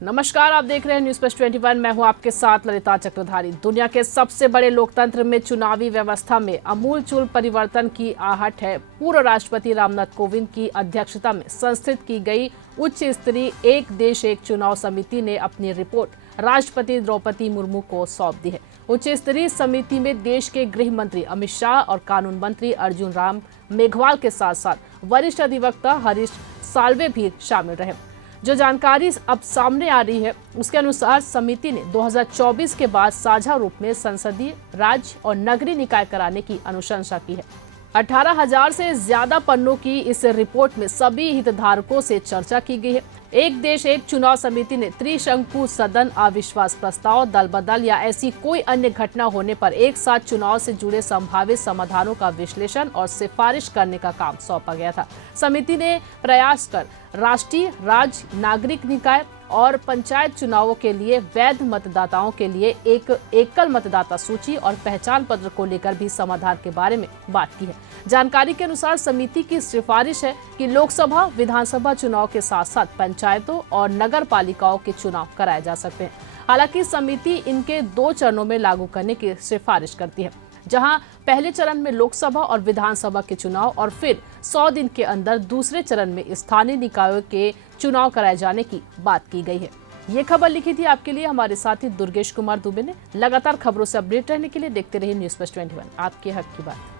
नमस्कार, आप देख रहे हैं न्यूज प्लस 21। मैं हूं आपके साथ ललिता चक्रधारी। दुनिया के सबसे बड़े लोकतंत्र में चुनावी व्यवस्था में अमूलचूल परिवर्तन की आहट है। पूर्व राष्ट्रपति रामनाथ कोविंद की अध्यक्षता में संस्थित की गई उच्च स्तरीय एक देश एक चुनाव समिति ने अपनी रिपोर्ट राष्ट्रपति द्रौपदी मुर्मू को सौंप दी है। उच्च स्तरीय समिति में देश के गृह मंत्री अमित शाह और कानून मंत्री अर्जुन राम मेघवाल के साथ साथ वरिष्ठ अधिवक्ता हरीश साल्वे भी शामिल रहे। जो जानकारी अब सामने आ रही है उसके अनुसार समिति ने 2024 के बाद साझा रूप में संसदीय, राज्य और नगरीय निकाय कराने की अनुशंसा की है। 18,000 से ज्यादा पन्नों की इस रिपोर्ट में सभी हितधारकों से चर्चा की गई है। एक देश एक चुनाव समिति ने त्रिशंकु सदन, अविश्वास प्रस्ताव, दल बदल या ऐसी कोई अन्य घटना होने पर एक साथ चुनाव से जुड़े संभावित समाधानों का विश्लेषण और सिफारिश करने का काम सौंपा गया था। समिति ने प्रयास कर राष्ट्रीय, राज्य, नागरिक निकाय और पंचायत चुनावों के लिए वैध मतदाताओं के लिए एक एकल मतदाता सूची और पहचान पत्र को लेकर भी समाधान के बारे में बात की है। जानकारी के अनुसार समिति की सिफारिश है कि लोकसभा, विधानसभा चुनाव के साथ साथ पंचायतों और नगर पालिकाओं के चुनाव कराए जा सकते हैं। हालांकि समिति इनके 2 चरणों में लागू करने की सिफारिश करती है, जहां पहले चरण में लोकसभा और विधानसभा के चुनाव और फिर 100 दिन के अंदर दूसरे चरण में स्थानीय निकायों के चुनाव कराए जाने की बात की गई है। ये खबर लिखी थी आपके लिए हमारे साथी दुर्गेश कुमार दुबे ने। लगातार खबरों से अपडेट रहने के लिए देखते रहिए न्यूज प्लस 21, आपके हक की बात।